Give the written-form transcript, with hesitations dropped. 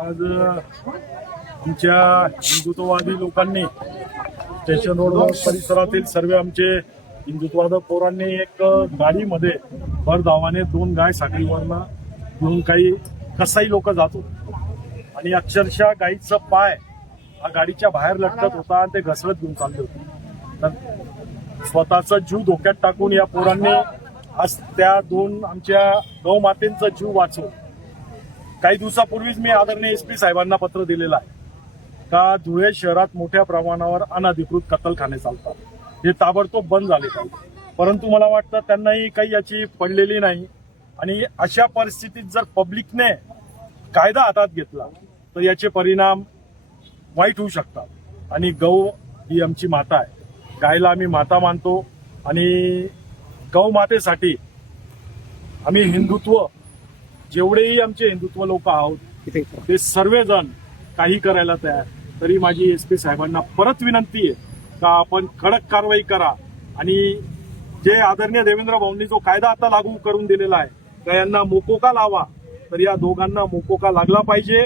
आज आमच्या हिंदुत्ववादी लोकांनी स्टेशन रोड परिसरातील सर्व आमचे हिंदुत्ववादी पोरांनी एक गाडीमध्ये भर धावाने 2 गाय साखळीवरनं घेऊन काही कसाई लोक जात होते आणि अक्षरशः गाईचा पाय हा गाडीच्या बाहेर लटकत होता आणि ते घसरत घेऊन चालले होते. तर स्वतःचा जीव धोक्यात टाकून या पोरांनी आज त्या 2 आमच्या गौमातेंचा जीव वाचवला. काही दिवसापूर्वीच मी आदरणीय SP साहेबांना पत्र दिलेलं आहे का धुळे शहरात मोठ्या प्रमाणावर अनधिकृत कत्तलखाने चालतात, हे ताबडतोब बंद झाले पाहिजे. परंतु मला वाटतं त्यांनाही काही याची पडलेली नाही आणि अशा परिस्थितीत जर पब्लिकने कायदा हातात घेतला तर याचे परिणाम वाईट होऊ शकतात. आणि गौ ही आमची माता आहे, गायला आम्ही माता मानतो आणि गौमातेसाठी आम्ही हिंदुत्व जेवढेही आमचे हिंदुत्व लोक आहोत ते सर्वजण काही करायला तयार. तरी माझी SP साहेबांना परत विनंती आहे का आपण कडक कारवाई करा आणि जे आदरणीय देवेंद्र भाऊंनी जो कायदा आता लागू करून दिलेला आहे त्या यांना मोकोका लावा. तर या दोघांना मोकोका लागला पाहिजे.